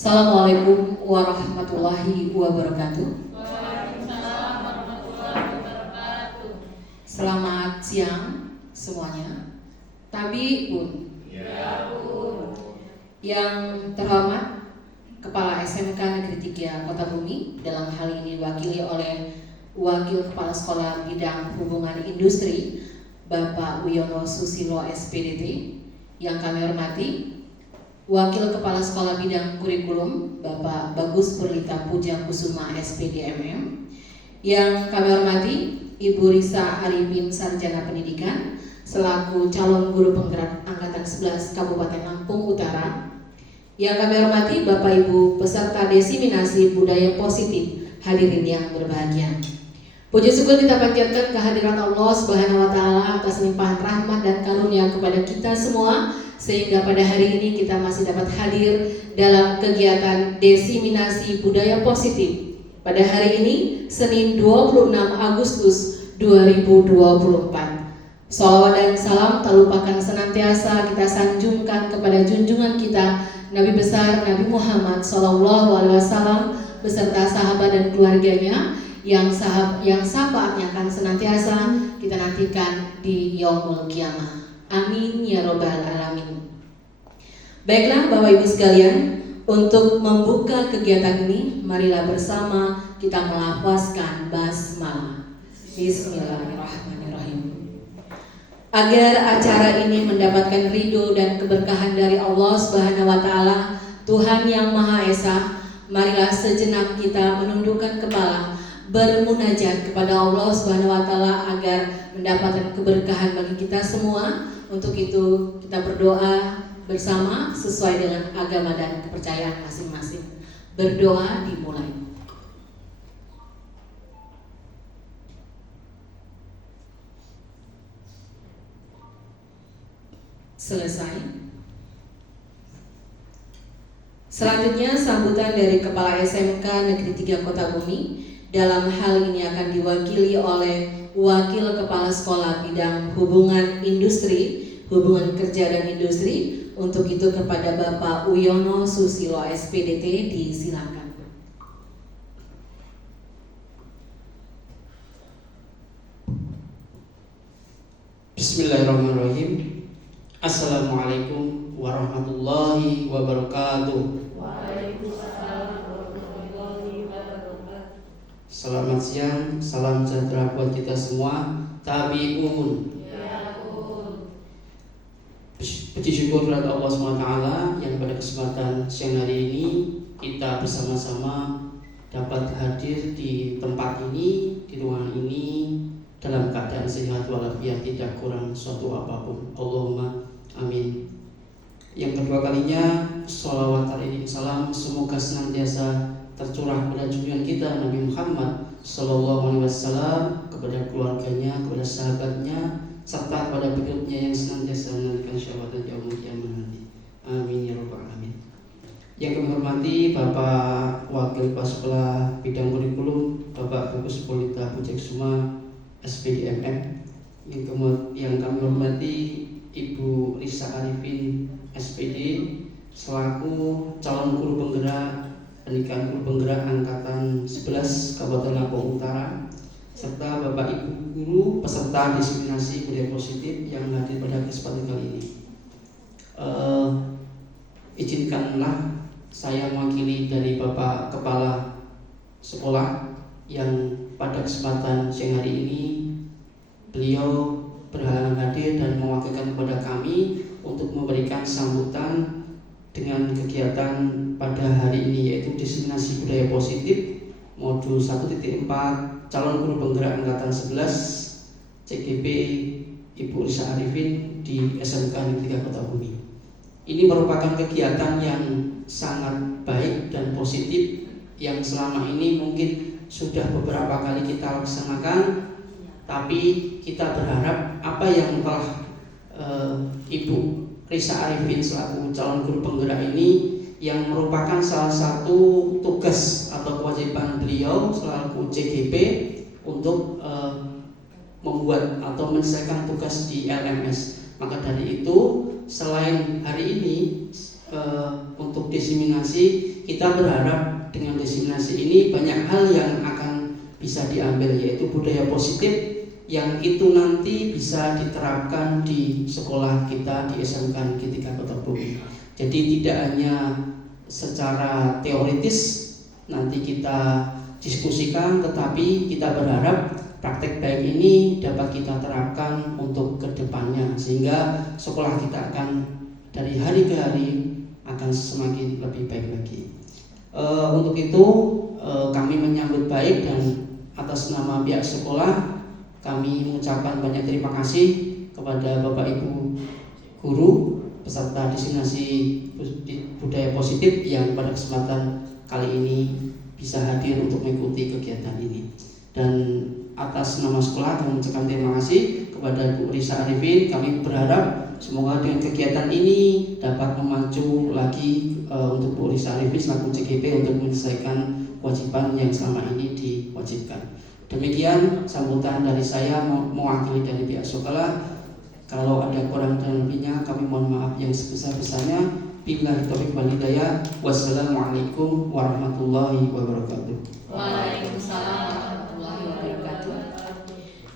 Assalamualaikum warahmatullahi wabarakatuh. Waalaikumsalam warahmatullahi wabarakatuh. Selamat siang semuanya. Tabiun. Ya pun. Yang terhormat Kepala SMK Negeri 3 Kota Bumi, dalam hal ini diwakili oleh Wakil Kepala Sekolah Bidang Hubungan Industri Bapak Wiono Susilo SPDT. Yang kami hormati Wakil Kepala Sekolah Bidang Kurikulum Bapak Bagus Purlita Puja Kusuma SPDMM. Yang kami hormati Ibu Risa Arifin Sarjana Pendidikan selaku calon guru penggerak Angkatan 11 Kabupaten Lampung Utara. Yang kami hormati Bapak Ibu peserta desiminasi budaya positif, hadirin yang berbahagia. Puji syukur kita panjatkan kehadiran Allah Subhanahu wa taala atas limpahan rahmat dan karunia kepada kita semua, sehingga pada hari ini kita masih dapat hadir dalam kegiatan desiminasi budaya positif pada hari ini Senin 26 Agustus 2024. Shalawat dan salam tak lupakan senantiasa kita sanjungkan kepada junjungan kita Nabi besar Nabi Muhammad SAW beserta sahabat dan keluarganya yang syafaatnya akan senantiasa kita nantikan di yaumul kiamah. Amin ya robbal alamin. Baiklah Bapak Ibu sekalian, untuk membuka kegiatan ini, marilah bersama kita melafazkan basmalah. Bismillahirrahmanirrahim. Agar acara ini mendapatkan ridho dan keberkahan dari Allah Subhanahu wa taala, Tuhan yang Maha Esa, marilah sejenak kita menundukkan kepala, bermunajat kepada Allah Subhanahu wa taala agar mendapatkan keberkahan bagi kita semua. Untuk itu kita berdoa bersama sesuai dengan agama dan kepercayaan masing-masing. Berdoa dimulai. Selesai. Selanjutnya sambutan dari Kepala SMK Negeri 3 Kota Bumi. Dalam hal ini akan diwakili oleh Wakil Kepala Sekolah Bidang Hubungan Industri, Hubungan Kerja dan Industri. Untuk itu kepada Bapak Wiono Susilo SPDT disilakan. Bismillahirrahmanirrahim. Assalamualaikum warahmatullahi wabarakatuh. Selamat siang, salam sejahtera buat kita semua. Tabiun. Puji syukur kepada Allah SWT yang pada kesempatan siang hari ini kita bersama-sama dapat hadir di tempat ini, di ruangan ini dalam keadaan sehat walafiat, tidak kurang suatu apapun. Allahumma amin. Yang kedua kalinya, sholawat salam semoga senantiasa tercurah pada junjungan kita Nabi Muhammad SAW, kepada keluarganya, kepada sahabatnya, serta kepada pengikutnya yang senantiasa menantikan syafaat yaumul kiamah nanti. Amin ya rabbal alamin. Yang kami hormati Bapak Wakil Kepala Sekolah Bidang Kurikulum Bapak Bagus Purlita Puja Kusuma SPDMM. Yang kami hormati Ibu Risa Arifin SPD selaku calon guru penggerak pendidikan guru penggerak Angkatan 11 Kabupaten Lampung Utara, serta Bapak Ibu guru peserta desiminasi budaya positif yang hadir pada kesempatan kali ini. Izinkanlah saya mewakili dari Bapak Kepala Sekolah yang pada kesempatan siang hari ini beliau berhalangan hadir dan mewakilkan kepada kami untuk memberikan sambutan dengan kegiatan pada hari ini, yaitu desiminasi budaya positif modul 1.4 calon guru penggerak Angkatan 11 CGP Ibu Risa Arifin di SMK Negeri 3 Kota Bumi. Ini merupakan kegiatan yang sangat baik dan positif yang selama ini mungkin sudah beberapa kali kita laksanakan, tapi kita berharap apa yang telah Ibu Risa Arifin selaku calon guru penggerak ini, yang merupakan salah satu tugas atau kewajiban beliau selaku CGP untuk membuat atau menyelesaikan tugas di LMS. Maka dari itu, selain hari ini untuk diseminasi, kita berharap dengan diseminasi ini banyak hal yang akan bisa diambil, yaitu budaya positif yang itu nanti bisa diterapkan di sekolah kita di SMK Negeri 3 Kota Bumi. Jadi tidak hanya secara teoritis nanti kita diskusikan, tetapi kita berharap praktek baik ini dapat kita terapkan untuk kedepannya, sehingga sekolah kita akan dari hari ke hari akan semakin lebih baik lagi. Untuk itu kami menyambut baik, dan atas nama pihak sekolah kami mengucapkan banyak terima kasih kepada Bapak Ibu guru peserta diseminasi budaya positif yang pada kesempatan kali ini bisa hadir untuk mengikuti kegiatan ini. Dan atas nama sekolah kami mengucapkan terima kasih kepada Bu Risa Arifin. Kami berharap semoga dengan kegiatan ini dapat memacu lagi untuk Bu Risa Arifin selaku CGP untuk menyelesaikan kewajiban yang selama ini diwajibkan. Demikian sambutan dari saya mewakili dari pihak sekolah. Kalau ada kurang dan lebihnya kami mohon maaf yang sebesar-besarnya. Billahi taufiq wal hidayah. Wassalamualaikum warahmatullahi wabarakatuh. Waalaikumsalam warahmatullahi wabarakatuh.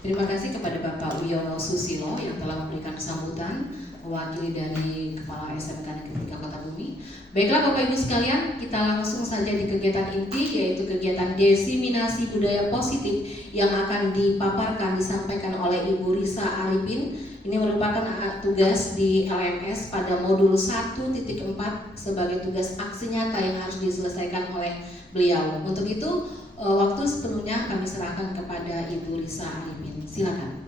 Terima kasih kepada Bapak Wiono Susilo yang telah memberikan sambutan mewakili dari Kepala SMK Negeri 3 Kota Bumi. Baiklah Bapak Ibu sekalian, kita langsung saja di kegiatan inti, yaitu kegiatan diseminasi budaya positif yang akan dipaparkan, disampaikan oleh Ibu Risa Arifin. Ini merupakan tugas di LMS pada modul 1.4 sebagai tugas aksi nyata yang harus diselesaikan oleh beliau. Untuk itu, waktu sepenuhnya kami serahkan kepada Ibu Risa Arifin. Silakan.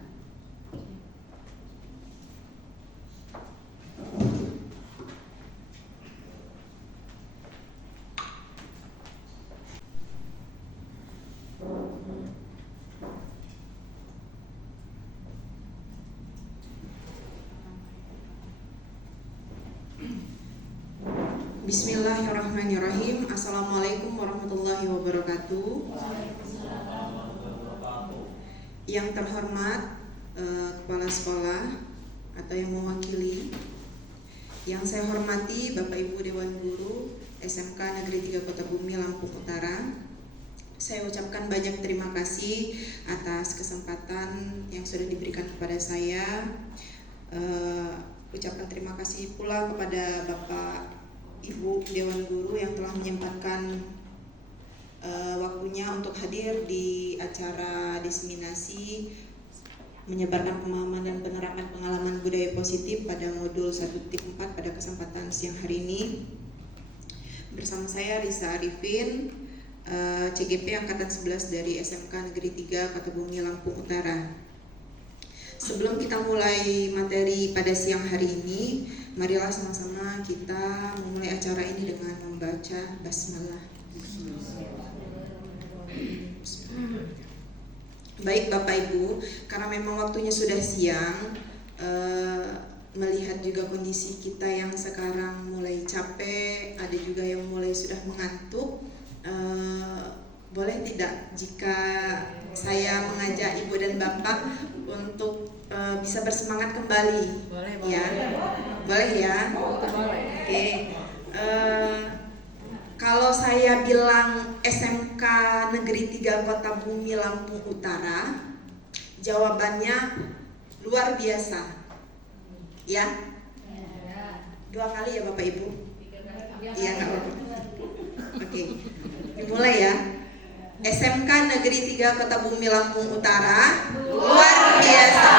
Bismillahirrahmanirrahim. Assalamualaikum warahmatullahi wabarakatuh. Yang terhormat Kepala Sekolah atau yang mewakili, yang saya hormati Bapak Ibu Dewan Guru SMK Negeri 3 Kota Bumi Lampung Utara, saya ucapkan banyak terima kasih atas kesempatan yang sudah diberikan kepada saya. Ucapkan terima kasih pula kepada Bapak Ibu Dewan Guru yang telah menyempatkan waktunya untuk hadir di acara diseminasi menyebarkan pemahaman dan penerapan pengalaman budaya positif pada modul 1.4 pada kesempatan siang hari ini. Bersama saya Risa Arifin, CGP Angkatan 11 dari SMK Negeri 3 Kota Bumi Lampung Utara. Sebelum kita mulai materi pada siang hari ini, marilah sama-sama kita memulai acara ini dengan membaca basmalah. Baik Bapak Ibu, karena memang waktunya sudah siang, melihat juga kondisi kita yang sekarang mulai capek, ada juga yang mulai sudah mengantuk, boleh tidak jika saya mengajak Ibu dan Bapak untuk bisa bersemangat kembali? Boleh, ya, boleh ya. Oke. Kalau saya bilang SMK Negeri 3 Kota Bumi Lampung Utara, jawabannya luar biasa. Ya? 2 kali ya Bapak Ibu? Iya, nggak apa-apa. Oke, dimulai ya. SMK Negeri 3 Kota Bumi Lampung Utara, luar biasa.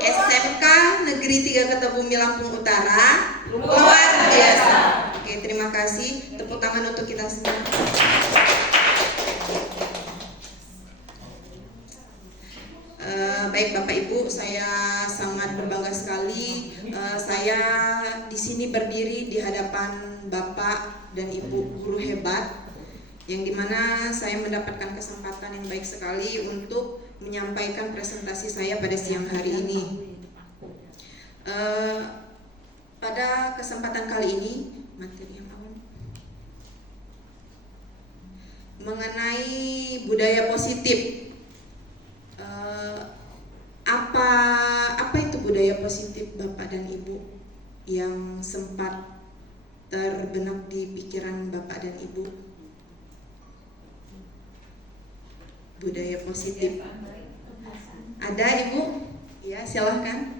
SMK Negeri 3 Kota Bumi Lampung Utara, luar biasa. Oke, terima kasih. Tepuk tangan untuk kita semua. Baik Bapak Ibu, saya sangat berbangga sekali. Saya di sini berdiri di hadapan Bapak dan Ibu guru hebat, yang dimana saya mendapatkan kesempatan yang baik sekali untuk menyampaikan presentasi saya pada siang hari ini. Pada kesempatan kali ini, materi yang awal mengenai budaya positif. Apa itu budaya positif Bapak dan Ibu yang sempat terbenak di pikiran Bapak dan Ibu? Budaya positif. Ada Ibu? Ya, silahkan.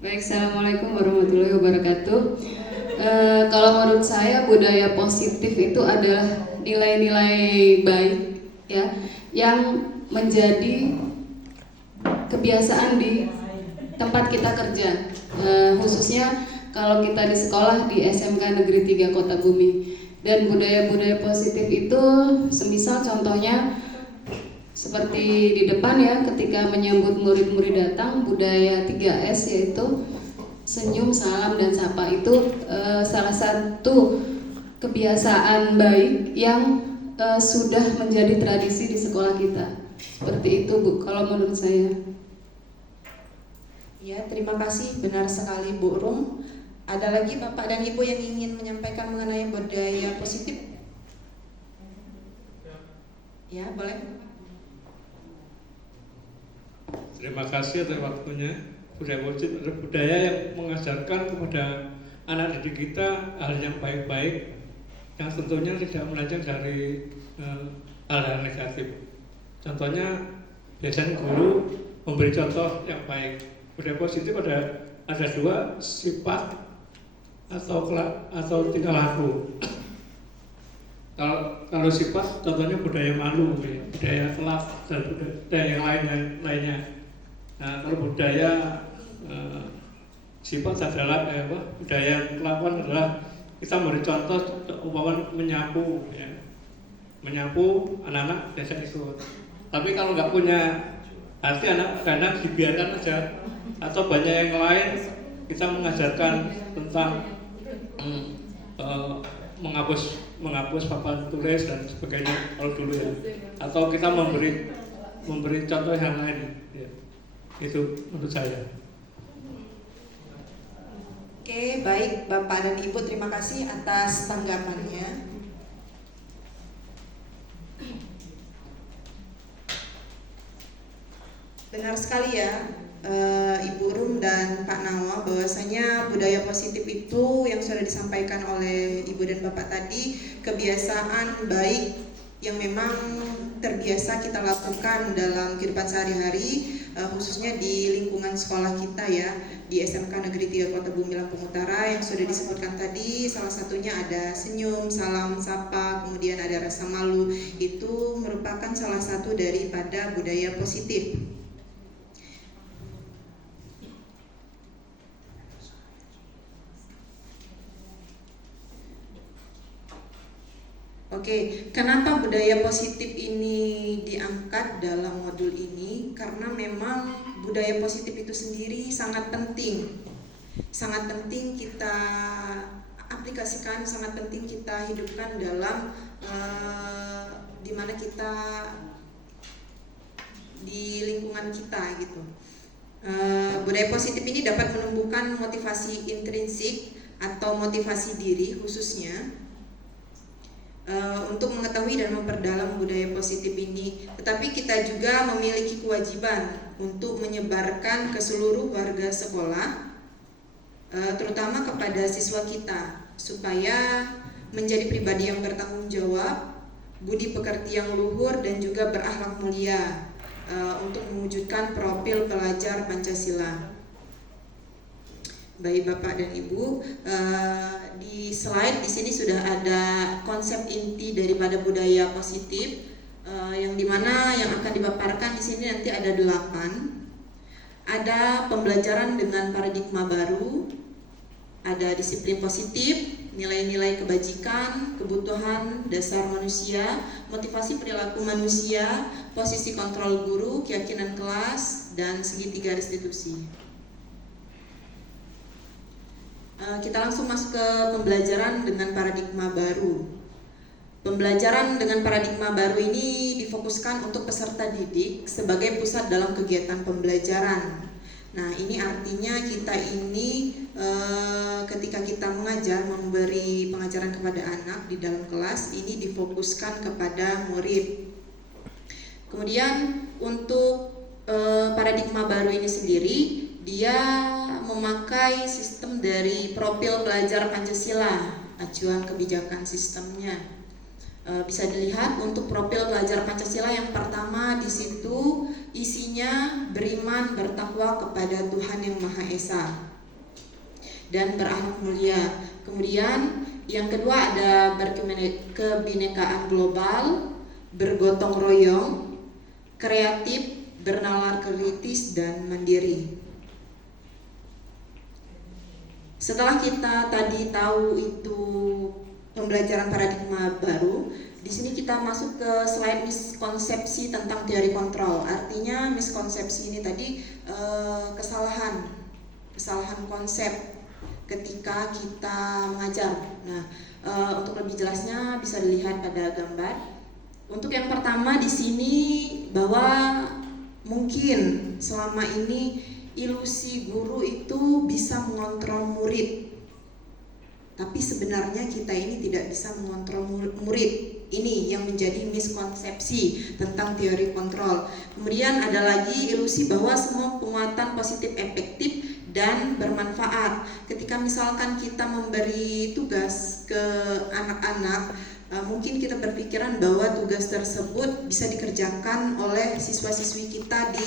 Baik, Assalamualaikum warahmatullahi wabarakatuh. Kalau menurut saya budaya positif itu adalah nilai-nilai baik ya, yang menjadi kebiasaan di tempat kita kerja, khususnya kalau kita di sekolah di SMK Negeri 3 Kota Bumi. Dan budaya-budaya positif itu semisal contohnya seperti di depan ya, ketika menyambut murid-murid datang, budaya 3S yaitu senyum, salam, dan sapa itu salah satu kebiasaan baik yang sudah menjadi tradisi di sekolah kita. Seperti itu Bu, kalau menurut saya. Ya, terima kasih, benar sekali Bu Rum. Ada lagi Bapak dan Ibu yang ingin menyampaikan mengenai budaya positif? Ya, boleh. Terima kasih atas waktunya. Budaya positif adalah budaya yang mengajarkan kepada anak didik kita hal yang baik-baik, yang tentunya tidak melenceng dari hal-hal negatif. Contohnya, biasanya guru memberi contoh yang baik. Budaya positif ada dua, sifat atau tingkah laku. Kalau sifat, contohnya budaya malu, budaya kelak, dan budaya yang lainnya. Nah, kalau budaya sifat adalah budaya kelakuan adalah kita memberi contoh, umpama menyapu, ya. Menyapu anak-anak biasa ikut. Tapi kalau nggak punya hati anak-anak dibiarkan aja, atau banyak yang lain, kita mengajarkan tentang menghapus papan tulis dan sebagainya kalau dulu ya, atau kita memberi contoh yang lain ya. Itu menurut saya. Oke, baik Bapak dan Ibu, terima kasih atas tanggapannya. Benar sekali ya, Ibu Rum dan Pak Nawa, bahwasanya budaya positif itu yang sudah disampaikan oleh Ibu dan Bapak tadi, kebiasaan baik yang memang terbiasa kita lakukan dalam kehidupan sehari-hari, khususnya di lingkungan sekolah kita ya, di SMK Negeri 3 Kota Bumi Lampung Utara yang sudah disebutkan tadi. Salah satunya ada senyum, salam, sapa, kemudian ada rasa malu. Itu merupakan salah satu daripada budaya positif. Oke, kenapa budaya positif ini diangkat dalam modul ini? Karena memang budaya positif itu sendiri sangat penting kita aplikasikan, sangat penting kita hidupkan dalam dimana kita di lingkungan kita gitu. Budaya positif ini dapat menumbuhkan motivasi intrinsik atau motivasi diri khususnya untuk mengetahui dan memperdalam budaya positif ini. Tetapi kita juga memiliki kewajiban untuk menyebarkan ke seluruh warga sekolah, terutama kepada siswa kita, supaya menjadi pribadi yang bertanggung jawab, budi pekerti yang luhur, dan juga berakhlak mulia, untuk mewujudkan profil pelajar Pancasila. Baik Bapak dan Ibu, di slide di sini sudah ada konsep inti daripada budaya positif, yang dimana yang akan dipaparkan di sini nanti ada 8. Ada pembelajaran dengan paradigma baru, ada disiplin positif, nilai-nilai kebajikan, kebutuhan dasar manusia, motivasi perilaku manusia, posisi kontrol guru, keyakinan kelas, dan segitiga restitusi. Kita langsung masuk ke pembelajaran dengan paradigma baru. Pembelajaran dengan paradigma baru ini difokuskan untuk peserta didik sebagai pusat dalam kegiatan pembelajaran. Nah, ini artinya kita ini ketika kita mengajar, memberi pengajaran kepada anak di dalam kelas, ini difokuskan kepada murid. Kemudian untuk paradigma paradigma baru ini sendiri, dia memakai sistem dari profil pelajar Pancasila, acuan kebijakan sistemnya. Bisa dilihat untuk profil pelajar Pancasila yang pertama di situ isinya beriman bertakwa kepada Tuhan yang Maha Esa dan berakhlak mulia. Kemudian yang kedua ada kebinekaan global, bergotong royong, kreatif, bernalar kritis, dan mandiri. Setelah kita tadi tahu itu pembelajaran paradigma baru, di sini kita masuk ke slide miskonsepsi tentang teori kontrol. Artinya miskonsepsi ini tadi kesalahan konsep ketika kita mengajar. Nah, untuk lebih jelasnya bisa dilihat pada gambar. Untuk yang pertama di sini bahwa mungkin selama ini ilusi guru itu bisa mengontrol murid. Tapi sebenarnya kita ini tidak bisa mengontrol murid. Ini yang menjadi miskonsepsi tentang teori kontrol. Kemudian ada lagi ilusi bahwa semua penguatan positif efektif dan bermanfaat. Ketika misalkan kita memberi tugas ke anak-anak, mungkin kita berpikiran bahwa tugas tersebut bisa dikerjakan oleh siswa-siswi kita di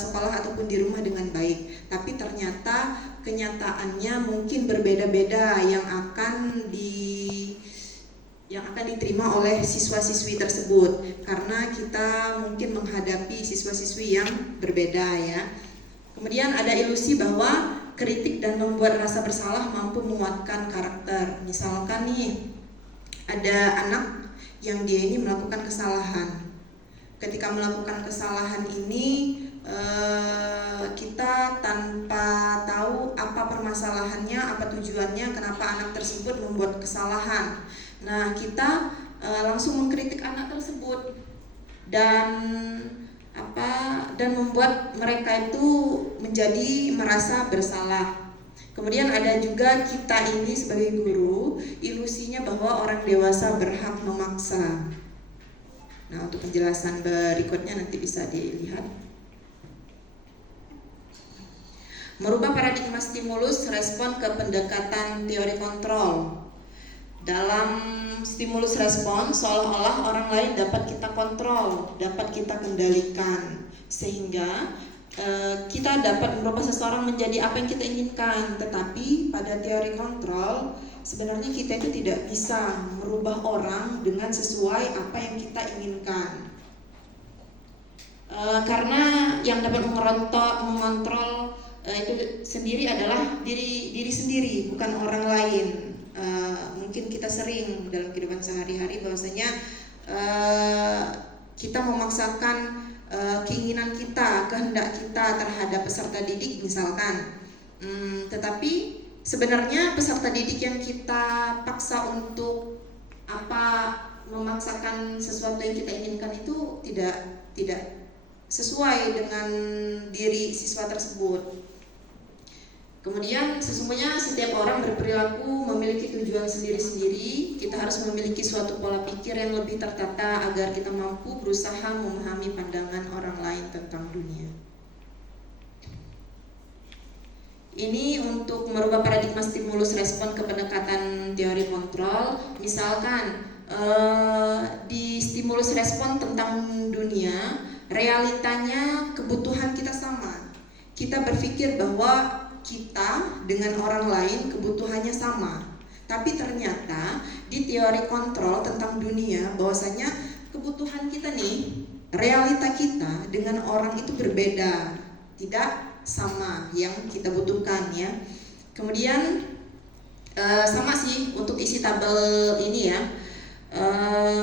sekolah ataupun di rumah dengan baik. Tapi ternyata kenyataannya mungkin berbeda-beda yang akan diterima oleh siswa-siswi tersebut, karena kita mungkin menghadapi siswa-siswi yang berbeda ya. Kemudian ada ilusi bahwa kritik dan membuat rasa bersalah mampu menguatkan karakter. Misalkan nih, ada anak yang dia ini melakukan kesalahan. Ketika melakukan kesalahan ini, kita tanpa tahu apa permasalahannya, apa tujuannya, kenapa anak tersebut membuat kesalahan. Nah, kita langsung mengkritik anak tersebut dan membuat mereka itu menjadi merasa bersalah. Kemudian ada juga kita ini sebagai guru, ilusinya bahwa orang dewasa berhak memaksa. Nah, untuk penjelasan berikutnya nanti bisa dilihat. Merubah paradigma stimulus respon ke pendekatan teori kontrol. Dalam stimulus respon, seolah-olah orang lain dapat kita kontrol, dapat kita kendalikan, sehingga kita dapat merubah seseorang menjadi apa yang kita inginkan. Tetapi pada teori kontrol, sebenarnya kita itu tidak bisa merubah orang dengan sesuai apa yang kita inginkan. Karena yang dapat mengontrol itu sendiri adalah diri sendiri, bukan orang lain. Mungkin kita sering dalam kehidupan sehari-hari bahwasanya kita memaksakan keinginan kita, kehendak kita terhadap peserta didik misalkan. Tetapi sebenarnya peserta didik yang kita paksa untuk memaksakan sesuatu yang kita inginkan itu tidak sesuai dengan diri siswa tersebut. Kemudian sesungguhnya setiap orang berperilaku memiliki tujuan sendiri-sendiri. Kita harus memiliki suatu pola pikir yang lebih tertata agar kita mampu berusaha memahami pandangan orang lain tentang dunia. Ini untuk merubah paradigma stimulus respon ke pendekatan teori kontrol. Misalkan di stimulus respon tentang dunia, realitanya kebutuhan kita sama. Kita berpikir bahwa kita dengan orang lain kebutuhannya sama. Tapi ternyata di teori kontrol tentang dunia bahwasanya kebutuhan kita nih, realita kita dengan orang itu berbeda, tidak sama yang kita butuhkan ya. Kemudian sama sih untuk isi tabel ini ya.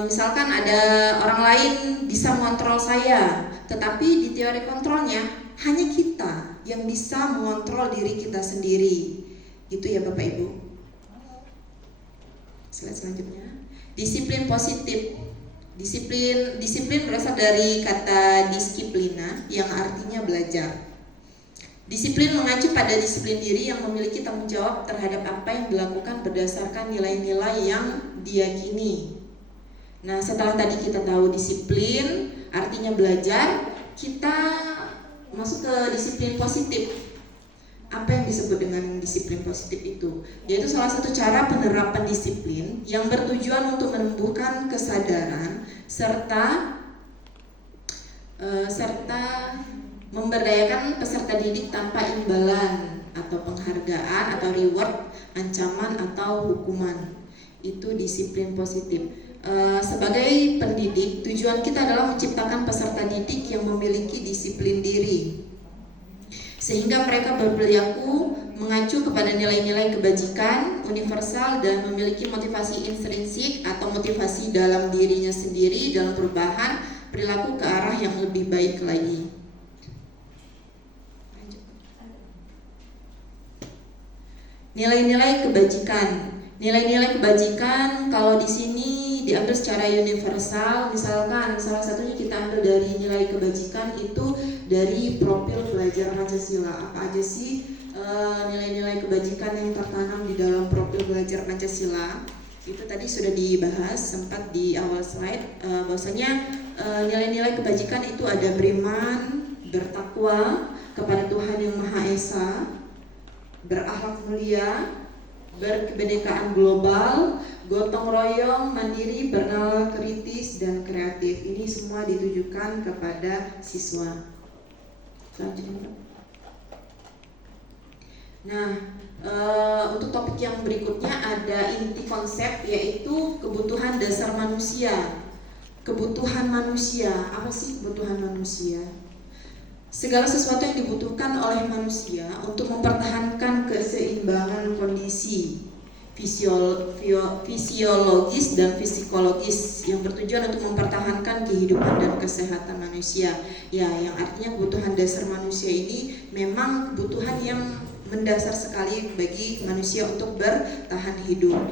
Misalkan ada orang lain bisa mengontrol saya, tetapi di teori kontrolnya hanya kita yang bisa mengontrol diri kita sendiri. Itu ya Bapak Ibu. Slide selanjutnya. Disiplin positif. Disiplin berasal dari kata disiplina yang artinya belajar. Disiplin mengacu pada disiplin diri yang memiliki tanggung jawab terhadap apa yang dilakukan berdasarkan nilai-nilai yang diyakini. Nah, setelah tadi kita tahu disiplin artinya belajar, kita masuk ke disiplin positif. Apa yang disebut dengan disiplin positif itu? Yaitu salah satu cara penerapan disiplin yang bertujuan untuk menumbuhkan kesadaran serta memberdayakan peserta didik tanpa imbalan atau penghargaan atau reward, ancaman atau hukuman. Itu disiplin positif. Sebagai pendidik, tujuan kita adalah menciptakan peserta didik yang memiliki disiplin diri, sehingga mereka berperilaku mengacu kepada nilai-nilai kebajikan universal dan memiliki motivasi intrinsik atau motivasi dalam dirinya sendiri dalam perubahan perilaku ke arah yang lebih baik lagi. Nilai-nilai kebajikan. Nilai-nilai kebajikan kalau di sini diambil secara universal. Misalkan salah satunya kita ambil dari nilai kebajikan itu dari profil belajar Pancasila. Apa aja sih nilai-nilai kebajikan yang tertanam di dalam profil belajar Pancasila? Itu tadi sudah dibahas sempat di awal slide. Bahwasanya nilai-nilai kebajikan itu ada beriman, bertakwa kepada Tuhan yang Maha Esa, berakhlak mulia, berkebinekaan global, gotong royong, mandiri, bernalar kritis, dan kreatif. Ini semua ditujukan kepada siswa. Selanjutnya. Nah, untuk topik yang berikutnya ada inti konsep, yaitu kebutuhan dasar manusia. Kebutuhan manusia, apa sih kebutuhan manusia? Segala sesuatu yang dibutuhkan oleh manusia untuk mempertahankan keseimbangan kondisi fisiologis dan psikologis yang bertujuan untuk mempertahankan kehidupan dan kesehatan manusia. Ya, yang artinya kebutuhan dasar manusia ini memang kebutuhan yang mendasar sekali bagi manusia untuk bertahan hidup.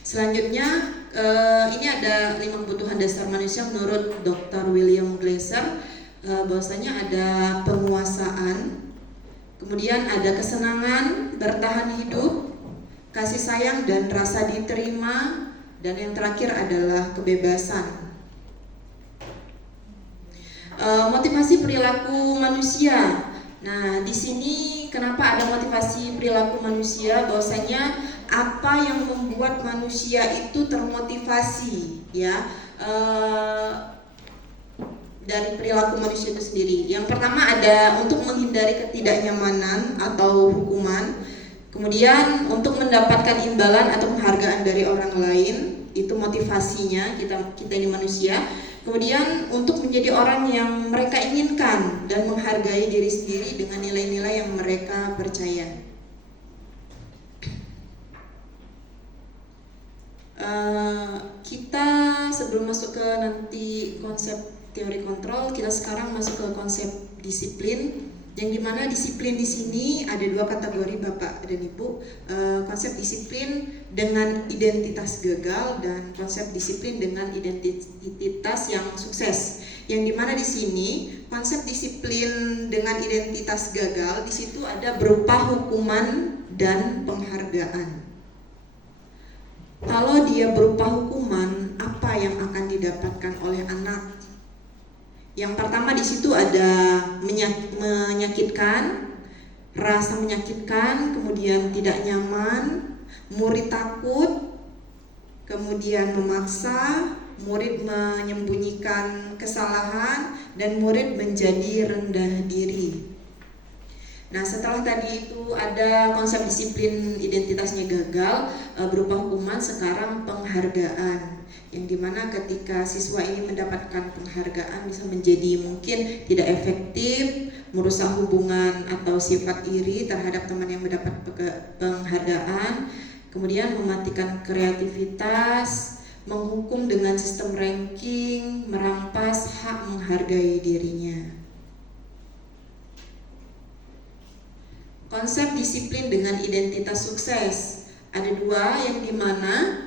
Selanjutnya, ini ada 5 kebutuhan dasar manusia menurut Dr. William Glasser. Bahwasanya ada penguasaan, kemudian ada kesenangan, bertahan hidup, kasih sayang dan rasa diterima, dan yang terakhir adalah kebebasan. Motivasi perilaku manusia. Nah, di sini kenapa ada motivasi perilaku manusia? Bahwasanya apa yang membuat manusia itu termotivasi, ya. Dari perilaku manusia itu sendiri. Yang pertama ada untuk menghindari ketidaknyamanan atau hukuman. Kemudian untuk mendapatkan imbalan atau penghargaan dari orang lain, itu motivasinya kita ini manusia. Kemudian untuk menjadi orang yang mereka inginkan dan menghargai diri sendiri dengan nilai-nilai yang mereka percaya. Kita sebelum masuk ke nanti konsep teori kontrol, kita sekarang masuk ke konsep disiplin, yang dimana disiplin di sini ada 2 kategori Bapak dan Ibu, konsep disiplin dengan identitas gagal dan konsep disiplin dengan identitas yang sukses. Yang dimana di sini konsep disiplin dengan identitas gagal di situ ada berupa hukuman dan penghargaan. Kalau dia berupa hukuman, apa yang akan didapatkan oleh anak? Yang pertama di situ ada menyakitkan, rasa menyakitkan, kemudian tidak nyaman, murid takut, kemudian memaksa, murid menyembunyikan kesalahan, dan murid menjadi rendah diri. Nah, setelah tadi itu ada konsep disiplin identitasnya gagal berupa hukuman, sekarang penghargaan. Yang dimana ketika siswa ini mendapatkan penghargaan bisa menjadi mungkin tidak efektif, merusak hubungan atau sifat iri terhadap teman yang mendapat penghargaan, kemudian mematikan kreativitas, menghukum dengan sistem ranking, merampas hak menghargai dirinya. Konsep disiplin dengan identitas sukses ada 2, yang dimana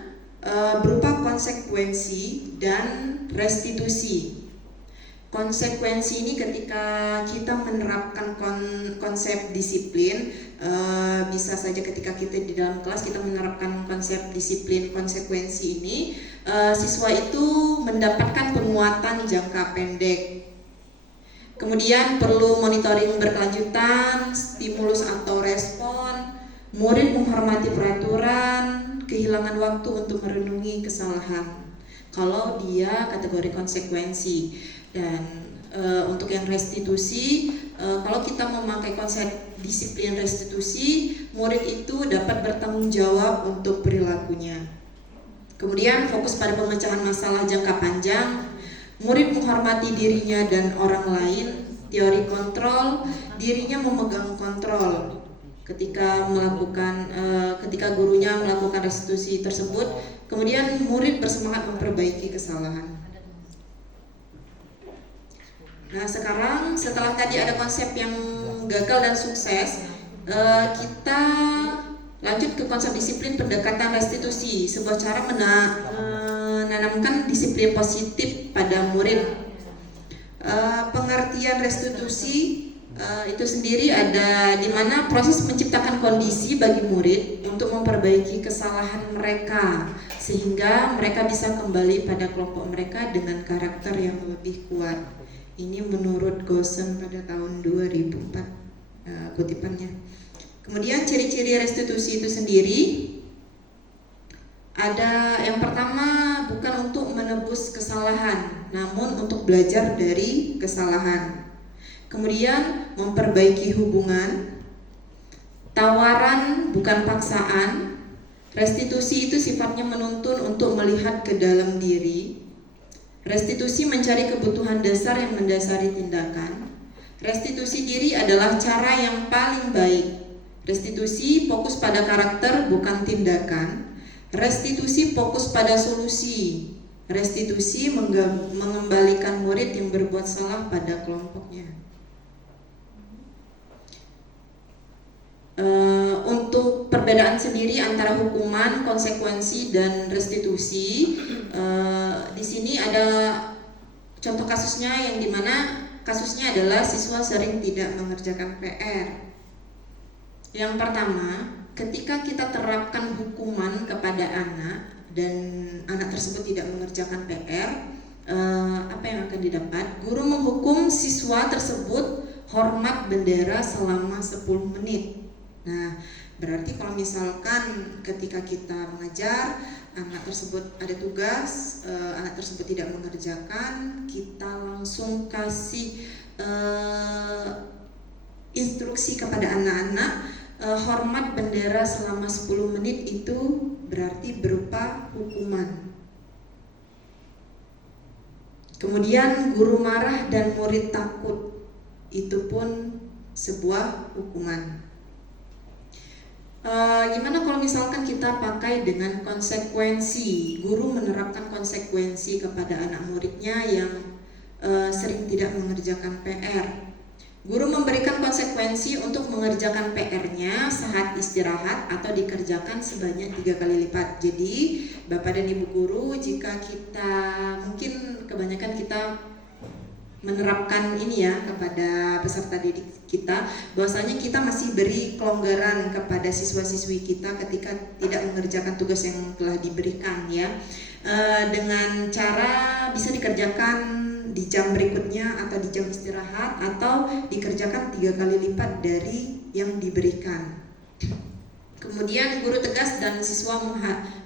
berupa konsekuensi dan restitusi. Konsekuensi ini ketika kita menerapkan konsep disiplin, bisa saja ketika kita di dalam kelas kita menerapkan konsep disiplin konsekuensi ini, siswa itu mendapatkan penguatan jangka pendek. Kemudian perlu monitoring berkelanjutan, stimulus atau respon, murid menghormati peraturan, kehilangan waktu untuk merenungi kesalahan. Kalau dia kategori konsekuensi. Dan untuk yang restitusi, kalau kita memakai konsep disiplin restitusi, murid itu dapat bertanggung jawab untuk perilakunya. Kemudian fokus pada pemecahan masalah jangka panjang, murid menghormati dirinya dan orang lain, teori kontrol, dirinya memegang kontrol ketika gurunya melakukan restitusi tersebut. Kemudian murid bersemangat memperbaiki kesalahan. Nah, sekarang setelah tadi ada konsep yang gagal dan sukses, kita lanjut ke konsep disiplin pendekatan restitusi, sebuah cara menanamkan disiplin positif pada murid. Pengertian restitusi itu sendiri ada di mana proses menciptakan kondisi bagi murid untuk memperbaiki kesalahan mereka sehingga mereka bisa kembali pada kelompok mereka dengan karakter yang lebih kuat. Ini menurut Gosen pada tahun 2004 kutipannya. Kemudian ciri-ciri restitusi itu sendiri ada yang pertama, bukan untuk menebus kesalahan, namun untuk belajar dari kesalahan. Kemudian memperbaiki hubungan, tawaran bukan paksaan. Restitusi itu sifatnya menuntun untuk melihat ke dalam diri. Restitusi mencari kebutuhan dasar yang mendasari tindakan. Restitusi diri adalah cara yang paling baik. Restitusi fokus pada karakter bukan tindakan. Restitusi fokus pada solusi. Restitusi mengembalikan murid yang berbuat salah pada kelompoknya. Untuk perbedaan sendiri antara hukuman, konsekuensi, dan restitusi, di sini ada contoh kasusnya yang dimana kasusnya adalah siswa sering tidak mengerjakan PR. Yang pertama, ketika kita terapkan hukuman kepada anak dan anak tersebut tidak mengerjakan PR, apa yang akan didapat? Guru menghukum siswa tersebut hormat bendera selama 10 menit. Nah, berarti kalau misalkan ketika kita mengajar, anak tersebut ada tugas, anak tersebut tidak mengerjakan, kita langsung kasih instruksi kepada anak-anak, hormat bendera selama 10 menit itu berarti berupa hukuman. Kemudian guru marah dan murid takut, itu pun sebuah hukuman. Gimana kalau misalkan kita pakai dengan konsekuensi? Guru menerapkan konsekuensi kepada anak muridnya yang sering tidak mengerjakan PR. Guru memberikan konsekuensi untuk mengerjakan PR-nya saat istirahat atau dikerjakan sebanyak 3 kali lipat. Jadi Bapak dan Ibu guru, jika kita mungkin kebanyakan kita menerapkan ini ya kepada peserta didik kita, bahwasanya kita masih beri kelonggaran kepada siswa-siswi kita ketika tidak mengerjakan tugas yang telah diberikan ya, dengan cara bisa dikerjakan di jam berikutnya atau di jam istirahat atau dikerjakan 3 kali lipat dari yang diberikan. Kemudian guru tegas dan siswa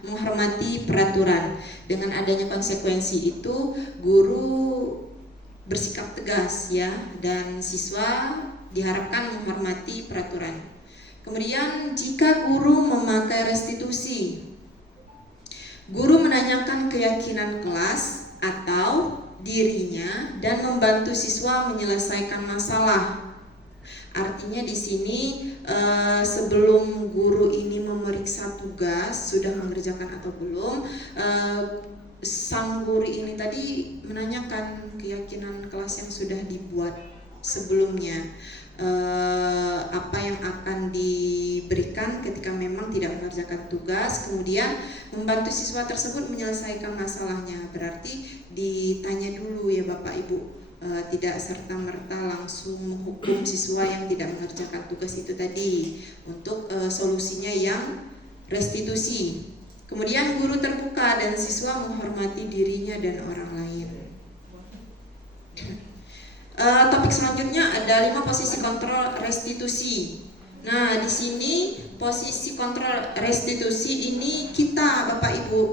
menghormati peraturan. Dengan adanya konsekuensi itu, guru bersikap tegas ya, dan siswa diharapkan menghormati peraturan. Kemudian jika guru memakai restitusi, guru menanyakan keyakinan kelas atau dirinya dan membantu siswa menyelesaikan masalah. Artinya di sini sebelum guru ini memeriksa tugas sudah mengerjakan atau belum, sang guru ini tadi menanyakan keyakinan kelas yang sudah dibuat sebelumnya, apa yang akan diberikan ketika memang tidak mengerjakan tugas, kemudian membantu siswa tersebut menyelesaikan masalahnya. Berarti ditanya dulu ya Bapak Ibu, tidak serta-merta langsung menghukum siswa yang tidak mengerjakan tugas itu tadi, untuk solusinya yang restitusi. Kemudian guru terbuka dan siswa menghormati dirinya dan orang lain. Topik selanjutnya ada 5 posisi kontrol restitusi. Nah, di sini posisi kontrol restitusi ini kita Bapak Ibu,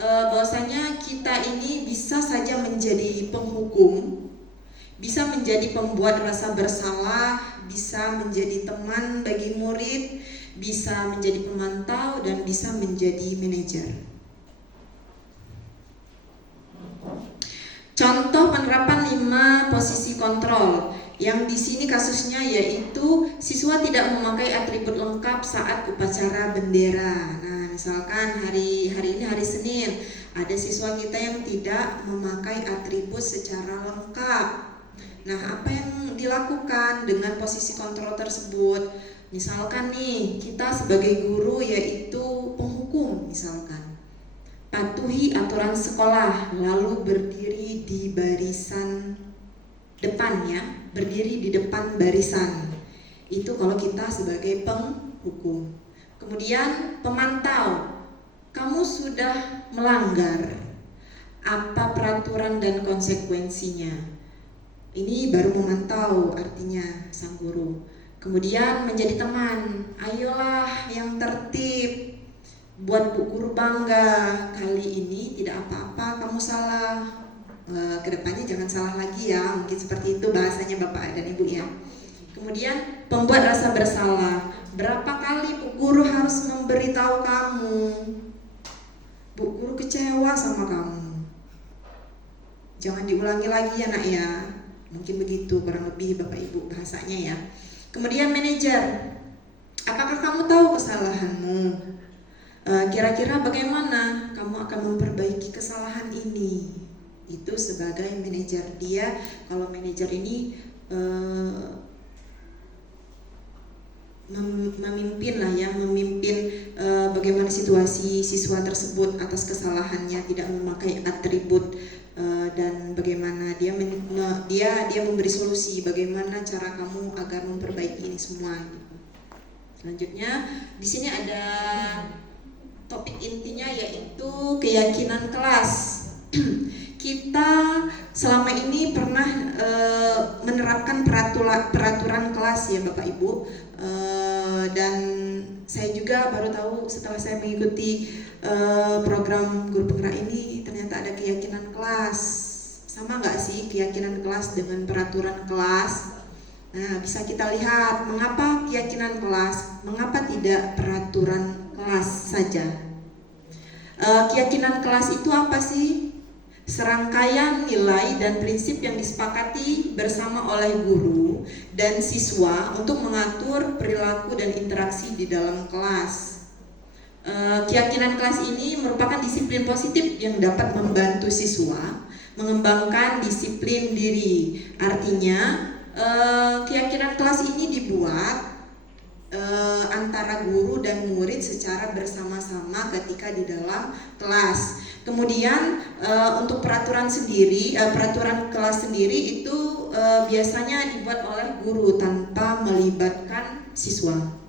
bahwasanya kita ini bisa saja menjadi penghukum, bisa menjadi pembuat rasa bersalah, bisa menjadi teman bagi murid, bisa menjadi pemantau, dan bisa menjadi manajer. Contoh penerapan 5 posisi kontrol. Yang di sini kasusnya yaitu siswa tidak memakai atribut lengkap saat upacara bendera. Nah, misalkan hari ini hari Senin, ada siswa kita yang tidak memakai atribut secara lengkap. Nah, apa yang dilakukan dengan posisi kontrol tersebut? Misalkan nih, kita sebagai guru yaitu penghukum misalkan. Patuhi aturan sekolah, lalu berdiri di barisan depan ya, berdiri di depan barisan. Itu kalau kita sebagai penghukum. Kemudian pemantau, kamu sudah melanggar, apa peraturan dan konsekuensinya? Ini baru memantau artinya sang guru. Kemudian menjadi teman, ayolah yang tertib, buat Bu Guru bangga, kali ini tidak apa-apa kamu salah, kedepannya jangan salah lagi ya, mungkin seperti itu bahasanya Bapak dan Ibu ya. Kemudian pembuat rasa bersalah, berapa kali Bu Guru harus memberitahu kamu, Bu Guru kecewa sama kamu, jangan diulangi lagi ya nak ya, mungkin begitu kurang lebih Bapak Ibu bahasanya ya. Kemudian manajer, apakah kamu tahu kesalahanmu? Kira-kira bagaimana kamu akan memperbaiki kesalahan ini? Itu sebagai manajer dia. Kalau manajer ini memimpin lah ya, memimpin bagaimana situasi siswa tersebut atas kesalahannya tidak memakai atribut, dan bagaimana dia memberi solusi bagaimana cara kamu agar memperbaiki ini semua. Selanjutnya di sini ada topik intinya yaitu keyakinan kelas. Kita selama ini pernah menerapkan peraturan kelas ya Bapak Ibu, dan saya juga baru tahu setelah saya mengikuti program guru penggerak ini, ternyata ada keyakinan kelas. Sama nggak sih keyakinan kelas dengan peraturan kelas? Nah, bisa kita lihat mengapa keyakinan kelas, mengapa tidak peraturan kelas saja. Keyakinan kelas itu apa sih? Serangkaian nilai dan prinsip yang disepakati bersama oleh guru dan siswa untuk mengatur perilaku dan interaksi di dalam kelas. Keyakinan kelas ini merupakan disiplin positif yang dapat membantu siswa mengembangkan disiplin diri. Artinya keyakinan kelas ini dibuat antara guru dan murid secara bersama-sama ketika di dalam kelas. Kemudian untuk peraturan kelas sendiri itu biasanya dibuat oleh guru tanpa melibatkan siswa.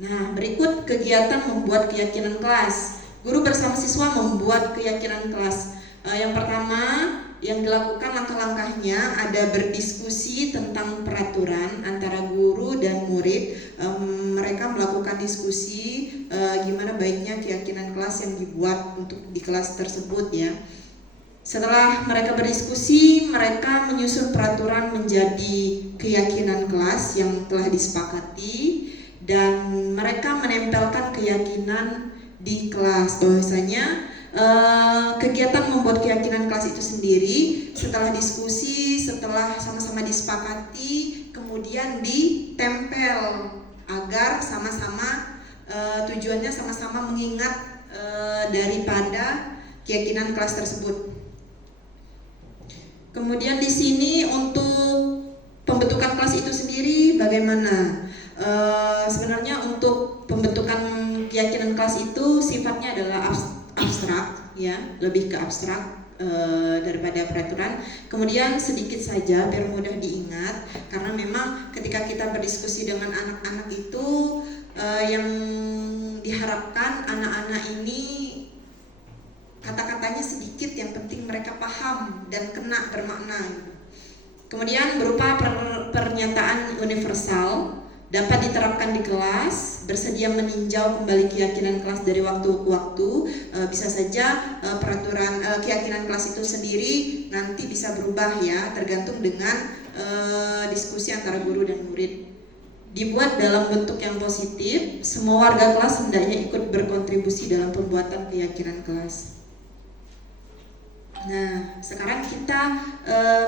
Nah, berikut kegiatan membuat keyakinan kelas. Guru bersama siswa membuat keyakinan kelas. Yang pertama yang dilakukan langkah-langkahnya ada berdiskusi tentang peraturan antara guru dan murid. Mereka melakukan diskusi gimana baiknya keyakinan kelas yang dibuat untuk di kelas tersebut ya. Setelah mereka berdiskusi, mereka menyusun peraturan menjadi keyakinan kelas yang telah disepakati, dan mereka menempelkan keyakinan di kelas. Bahwasanya kegiatan membuat keyakinan kelas itu sendiri setelah diskusi, setelah sama-sama disepakati, kemudian ditempel agar sama-sama tujuannya sama-sama mengingat daripada keyakinan kelas tersebut. Kemudian di sini untuk pembentukan kelas itu sendiri bagaimana? Sebenarnya untuk pembentukan keyakinan kelas itu sifatnya adalah abstrak ya, lebih ke abstrak daripada peraturan. Kemudian sedikit saja biar mudah diingat, karena memang ketika kita berdiskusi dengan anak-anak itu yang diharapkan anak-anak ini kata-katanya sedikit, yang penting mereka paham dan kena bermakna gitu. Kemudian berupa pernyataan universal, dapat diterapkan di kelas, bersedia meninjau kembali keyakinan kelas dari waktu ke waktu. Bisa saja peraturan keyakinan kelas itu sendiri nanti bisa berubah ya, tergantung dengan diskusi antara guru dan murid. Dibuat dalam bentuk yang positif, semua warga kelas hendaknya ikut berkontribusi dalam pembuatan keyakinan kelas. Nah, sekarang kita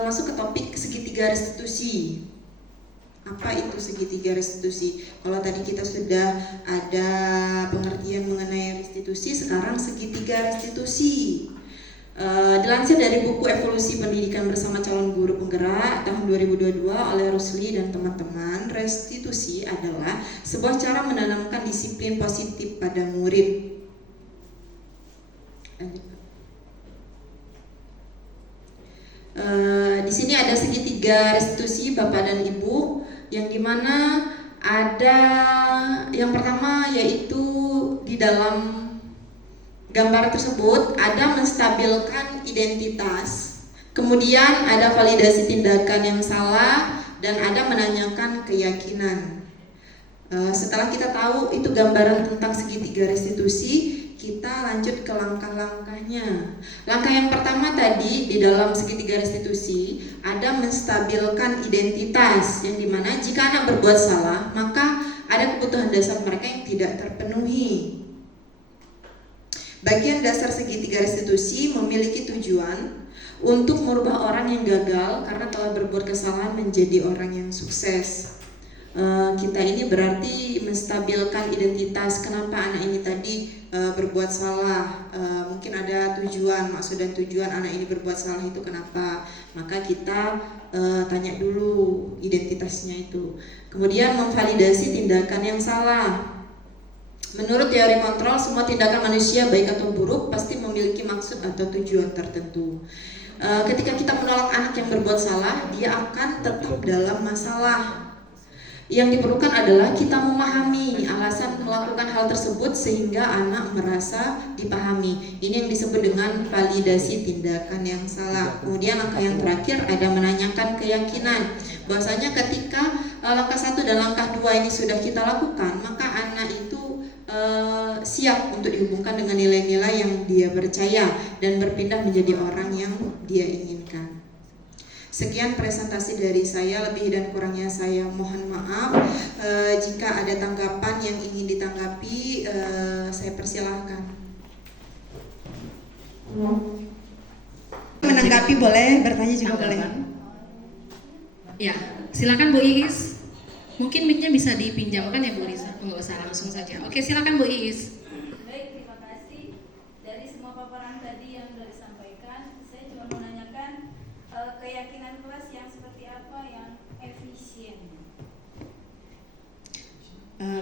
masuk ke topik segitiga restitusi. Apa itu segitiga restitusi? Kalau tadi kita sudah ada pengertian mengenai restitusi, sekarang segitiga restitusi. Dilansir dari buku Evolusi Pendidikan Bersama Calon Guru Penggerak tahun 2022 oleh Rusli dan teman-teman, restitusi adalah sebuah cara menanamkan disiplin positif pada murid. Di sini ada segitiga restitusi Bapak dan Ibu, yang dimana ada yang pertama yaitu di dalam gambar tersebut ada menstabilkan identitas, kemudian ada validasi tindakan yang salah, dan ada menanyakan keyakinan. Setelah kita tahu itu gambaran tentang segitiga restitusi, kita lanjut ke langkah-langkahnya. Langkah yang pertama tadi di dalam segitiga restitusi ada menstabilkan identitas, yang dimana jika anak berbuat salah maka ada kebutuhan dasar mereka yang tidak terpenuhi. Bagian dasar segitiga restitusi memiliki tujuan untuk merubah orang yang gagal karena telah berbuat kesalahan menjadi orang yang sukses. Kita ini berarti menstabilkan identitas. Kenapa anak ini tadi berbuat salah? Mungkin ada tujuan, maksud dan tujuan anak ini berbuat salah itu kenapa? Maka kita tanya dulu identitasnya itu. Kemudian memvalidasi tindakan yang salah. Menurut teori kontrol, semua tindakan manusia baik atau buruk pasti memiliki maksud atau tujuan tertentu. Ketika kita menolak anak yang berbuat salah, dia akan tetap dalam masalah. Yang diperlukan adalah kita memahami alasan melakukan hal tersebut sehingga anak merasa dipahami. Ini yang disebut dengan validasi tindakan yang salah. Kemudian langkah yang terakhir ada menanyakan keyakinan. Bahwasanya ketika langkah 1 dan langkah 2 ini sudah kita lakukan, maka anak itu siap untuk dihubungkan dengan nilai-nilai yang dia percaya dan berpindah menjadi orang yang dia inginkan. Sekian presentasi dari saya, lebih dan kurangnya saya mohon maaf. Jika ada tanggapan yang ingin ditanggapi, saya persilahkan. Menanggapi boleh, bertanya juga boleh. Ya, silakan Bu Iis. Mungkin mic-nya bisa dipinjamkan ya Bu Risa, nggak usah langsung saja. Oke, silakan Bu Iis. Baik, terima kasih. Dari semua paparan tadi yang sudah disampaikan, saya cuma mau menanyakan keyakinan kelas yang seperti apa yang efisien.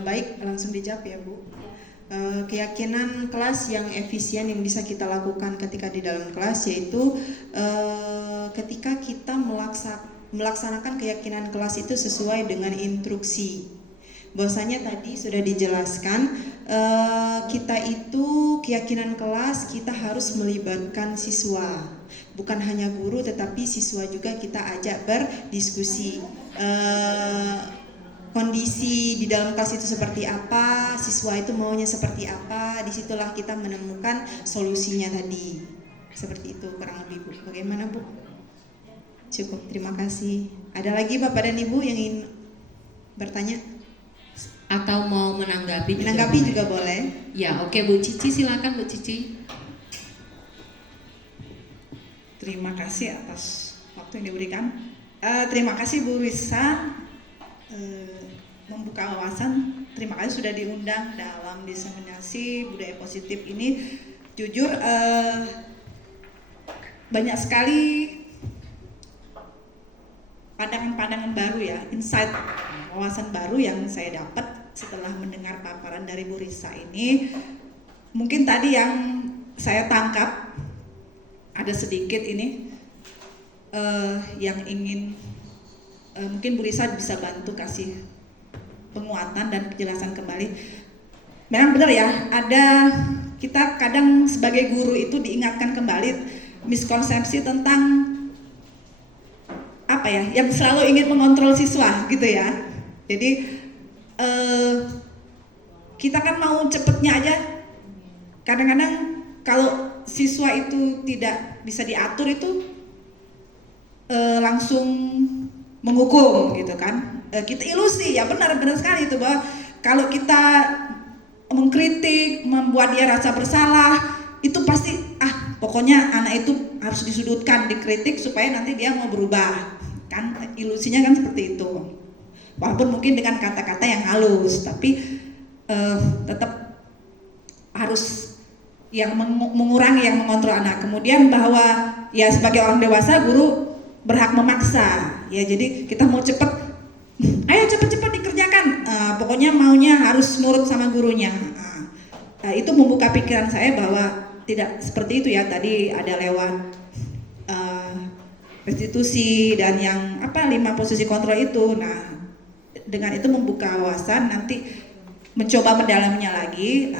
Baik, langsung dijawab ya Bu. Ya. Keyakinan kelas yang efisien yang bisa kita lakukan ketika di dalam kelas yaitu ketika kita melaksanakan keyakinan kelas itu sesuai dengan instruksi. Bahwasanya tadi sudah dijelaskan, kita itu keyakinan kelas kita harus melibatkan siswa, bukan hanya guru tetapi siswa juga kita ajak berdiskusi. Kondisi di dalam kelas itu seperti apa, siswa itu maunya seperti apa, disitulah kita menemukan solusinya tadi. Seperti itu kurang lebih Bu. Bagaimana Bu? Cukup, terima kasih. Ada lagi Bapak dan Ibu yang ingin bertanya? Atau mau menanggapi? Menanggapi juga boleh. Ya, oke Bu Cici, silakan Bu Cici. Terima kasih atas waktu yang diberikan. Terima kasih Bu Risa membuka wawasan. Terima kasih sudah diundang dalam diseminasi budaya positif ini. Jujur banyak sekali pandangan-pandangan baru ya, insight, wawasan baru yang saya dapat setelah mendengar paparan dari Bu Risa ini. Mungkin tadi yang saya tangkap ada sedikit ini yang ingin mungkin Bu Risa bisa bantu kasih penguatan dan penjelasan kembali. Memang benar ya, ada kita kadang sebagai guru itu diingatkan kembali miskonsepsi tentang apa ya, yang selalu ingin mengontrol siswa gitu ya. Jadi kita kan mau cepetnya aja. Kadang-kadang kalau siswa itu tidak bisa diatur itu langsung menghukum gitu kan. Kita ilusi, ya benar sekali itu, bahwa kalau kita mengkritik, membuat dia rasa bersalah, itu pasti pokoknya anak itu harus disudutkan, dikritik supaya nanti dia mau berubah. Kan ilusinya kan seperti itu. Walaupun mungkin dengan kata-kata yang halus, tapi tetap harus yang mengurangi, yang mengontrol anak. Kemudian bahwa ya sebagai orang dewasa guru berhak memaksa. Ya jadi kita mau cepet, ayo cepet-cepet dikerjakan. Pokoknya maunya harus nurut sama gurunya. Itu membuka pikiran saya bahwa tidak seperti itu ya. Tadi ada lewat restitusi dan yang 5 posisi kontrol itu. Nah, dengan itu membuka wawasan, nanti mencoba mendalaminya lagi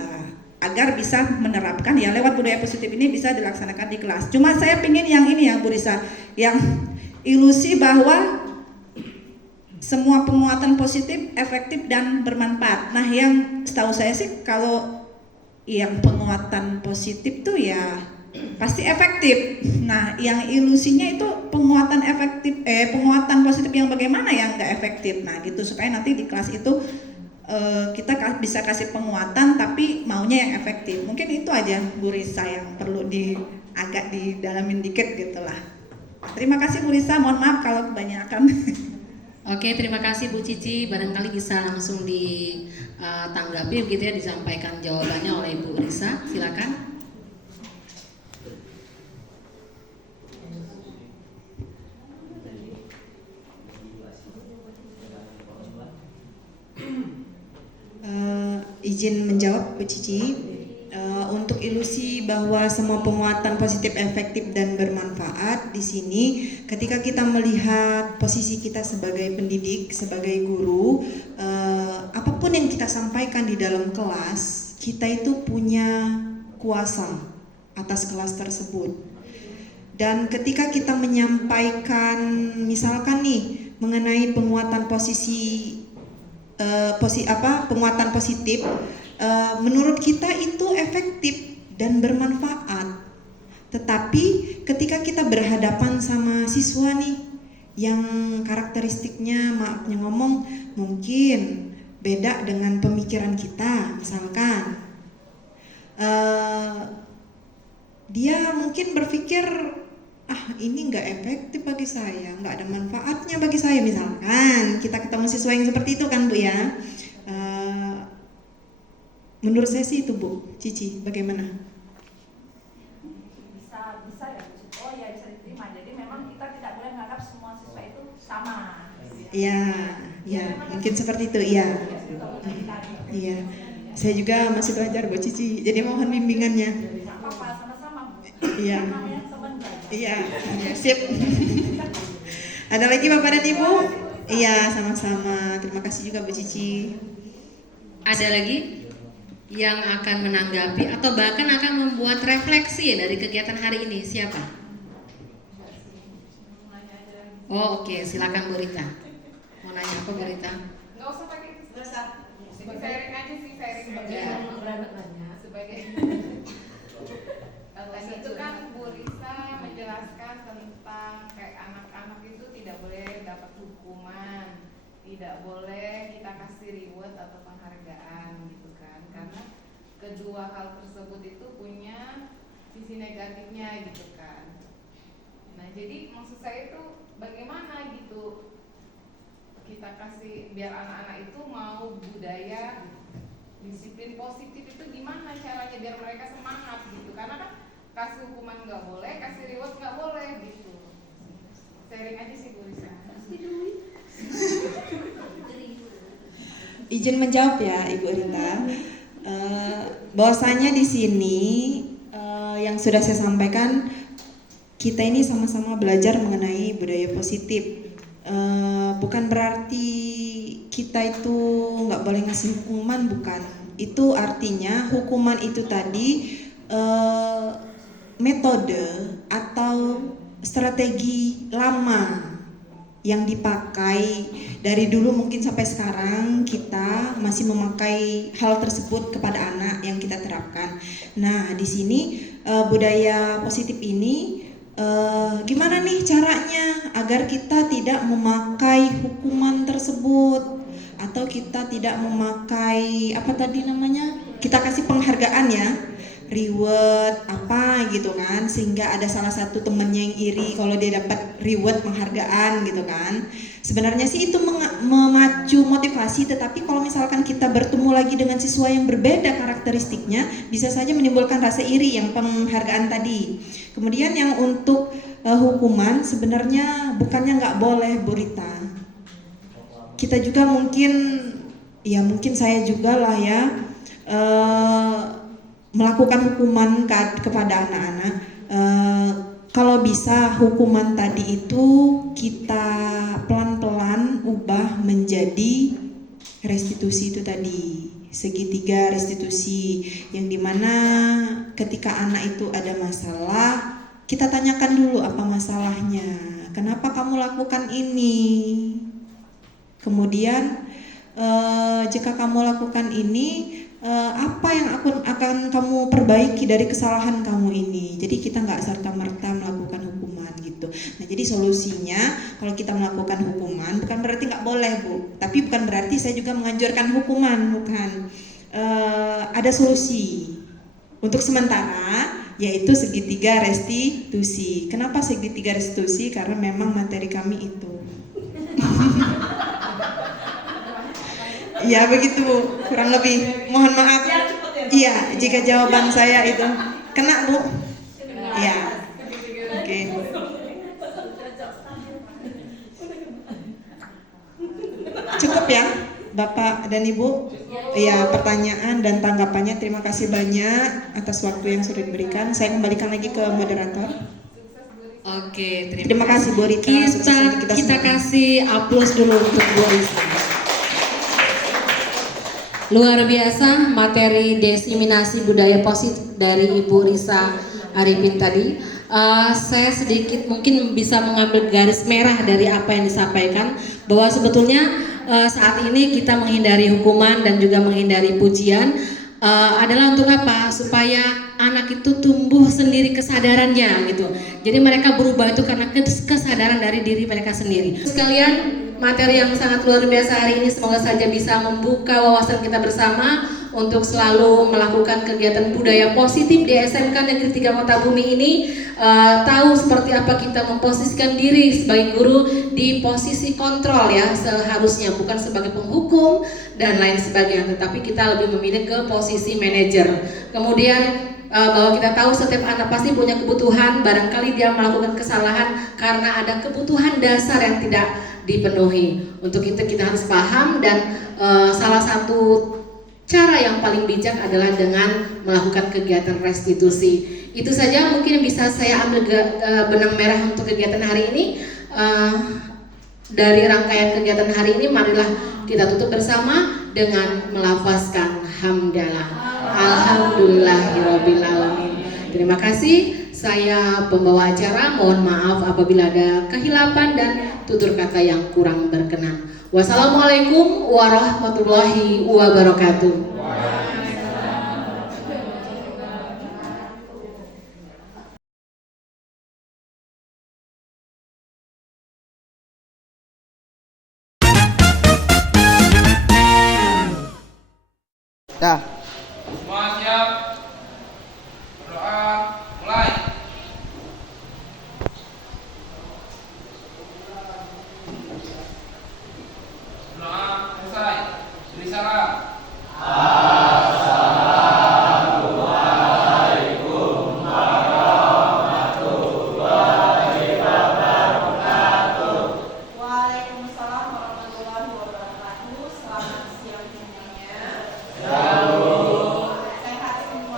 agar bisa menerapkan ya lewat budaya positif ini bisa dilaksanakan di kelas. Cuma saya pingin yang ini ya Bu Risa, yang ilusi bahwa semua penguatan positif efektif dan bermanfaat. Nah, yang setahu saya sih kalau yang penguatan positif tuh ya pasti efektif. Nah, yang ilusinya itu penguatan efektif, penguatan positif yang bagaimana yang nggak efektif. Nah, gitu supaya nanti di kelas itu kita bisa kasih penguatan tapi maunya yang efektif. Mungkin itu aja Bu Risa yang perlu agak didalamin dikit gitulah. Terima kasih Bu Risa, mohon maaf kalau kebanyakan. Oke, terima kasih Bu Cici. Barangkali bisa langsung ditanggapi begitu ya, disampaikan jawabannya oleh Bu Risa. Silakan. Izin menjawab Bu Cici. Untuk ilusi bahwa semua penguatan positif efektif dan bermanfaat di sini, ketika kita melihat posisi kita sebagai pendidik, sebagai guru, apapun yang kita sampaikan di dalam kelas, kita itu punya kuasa atas kelas tersebut. Dan ketika kita menyampaikan misalkan nih mengenai penguatan penguatan positif, menurut kita itu efektif dan bermanfaat. Tetapi ketika kita berhadapan sama siswa nih yang karakteristiknya, maafnya ngomong, mungkin beda dengan pemikiran kita, misalkan dia mungkin berpikir ini nggak efektif bagi saya, nggak ada manfaatnya bagi saya, misalkan kita ketemu siswa yang seperti itu kan Bu ya. Menurut saya sih itu Bu Cici, bagaimana? Bisa ya Bu. Oh ya, bisa diterima. Jadi memang kita tidak boleh menganggap semua siswa itu sama. Iya, mungkin seperti itu, iya. Iya. Saya juga masih belajar Bu Cici, jadi mohon bimbingannya. Sama-sama Bu. Iya. Namanya teman belajar. Iya, sip. Ada lagi Bapak dan Ibu? Iya, sama-sama. Terima kasih juga Bu Cici. Ada lagi yang akan menanggapi atau bahkan akan membuat refleksi dari kegiatan hari ini? Siapa? Oh, oke, silakan Bu Rita. Mau nanya apa Bu Rita? Nggak usah pakai itu. Sharing aja sih, sharing sebagai itu kan Bu Risa menjelaskan tentang kayak anak-anak itu tidak boleh dapat hukuman, tidak boleh kita kasih reward atau penghargaan gitu kan, karena kedua hal tersebut itu punya sisi negatifnya gitu kan. Nah, jadi maksud saya itu bagaimana gitu kita kasih biar anak-anak itu mau budaya disiplin positif itu gimana caranya biar mereka semangat gitu, karena kan kasih hukuman nggak boleh, kasih reward nggak boleh gitu. Sharing aja sih Bu Risa. Izin menjawab ya Ibu Rita. Bahwasanya di sini yang sudah saya sampaikan, kita ini sama-sama belajar mengenai budaya positif. Bukan berarti kita itu nggak boleh ngasih hukuman, bukan. Itu artinya hukuman itu tadi metode atau strategi lama yang dipakai dari dulu mungkin sampai sekarang, kita masih memakai hal tersebut kepada anak yang kita terapkan. Nah, di sini budaya positif ini gimana nih caranya agar kita tidak memakai hukuman tersebut, atau kita tidak memakai apa tadi namanya, kita kasih penghargaan ya, reward apa gitu kan, sehingga ada salah satu temennya yang iri kalau dia dapat reward penghargaan gitu kan. Sebenarnya sih itu memacu motivasi, tetapi kalau misalkan kita bertemu lagi dengan siswa yang berbeda karakteristiknya, bisa saja menimbulkan rasa iri yang penghargaan tadi. Kemudian yang untuk hukuman, sebenarnya bukannya nggak boleh, Bu Rita. Kita juga mungkin, ya mungkin saya juga lah ya, melakukan hukuman kepada anak-anak. Kalau bisa hukuman tadi itu kita pelan-pelan ubah menjadi restitusi itu tadi, segitiga restitusi, yang dimana ketika anak itu ada masalah, kita tanyakan dulu apa masalahnya, kenapa kamu lakukan ini. Kemudian jika kamu lakukan ini, apa yang akan kamu perbaiki dari kesalahan kamu ini. Jadi kita nggak serta-merta melakukan hukuman gitu. Nah, jadi solusinya kalau kita melakukan hukuman bukan berarti nggak boleh, Bu. Tapi bukan berarti saya juga menganjurkan hukuman, bukan. Ada solusi untuk sementara, yaitu segitiga restitusi. Kenapa segitiga restitusi? Karena memang materi kami itu. Ya begitu, Bu, kurang lebih. Mohon maaf. Iya, jika jawaban saya itu kena, Bu. Iya. Oke. Cukup ya, Bapak dan Ibu. Iya, pertanyaan dan tanggapannya. Terima kasih banyak atas waktu yang sudah diberikan. Saya kembalikan lagi ke moderator. Oke, Terima kasih Bu Rita. Sukses untuk Kita semua. kasih aplaus dulu untuk Bu Rita. Luar biasa materi diseminasi budaya positif dari Ibu Risa Arifin tadi. Saya sedikit mungkin bisa mengambil garis merah dari apa yang disampaikan, bahwa sebetulnya saat ini kita menghindari hukuman dan juga menghindari pujian adalah untuk apa? Supaya anak itu tumbuh sendiri kesadarannya gitu. Jadi mereka berubah itu karena kesadaran dari diri mereka sendiri. Sekalian, materi yang sangat luar biasa hari ini semoga saja bisa membuka wawasan kita bersama untuk selalu melakukan kegiatan budaya positif di SMK Negeri 3 Kota Bumi ini. Tahu seperti apa kita memposisikan diri sebagai guru di posisi kontrol ya, seharusnya bukan sebagai penghukum dan lain sebagainya, tetapi kita lebih memilih ke posisi manajer. Kemudian bahwa kita tahu setiap anak pasti punya kebutuhan, barangkali dia melakukan kesalahan karena ada kebutuhan dasar yang tidak dipenuhi. Untuk itu kita harus paham, dan salah satu cara yang paling bijak adalah dengan melakukan kegiatan restitusi. Itu saja mungkin yang bisa saya ambil benang merah untuk kegiatan hari ini. Dari rangkaian kegiatan hari ini, marilah kita tutup bersama dengan melafazkan hamdalah. Alhamdulillahirabbil alamin. Terima kasih. Saya pembawa acara, mohon maaf apabila ada kehilapan dan tutur kata yang kurang berkenan. Wassalamualaikum warahmatullahi wabarakatuh. Dah. Semua siap? Berdoa, mulai. Berdoa, selesai. Beri salam. Waalaikumsalam warahmatullahi wabarakatuh. Selamat siang semuanya. Sehat semua.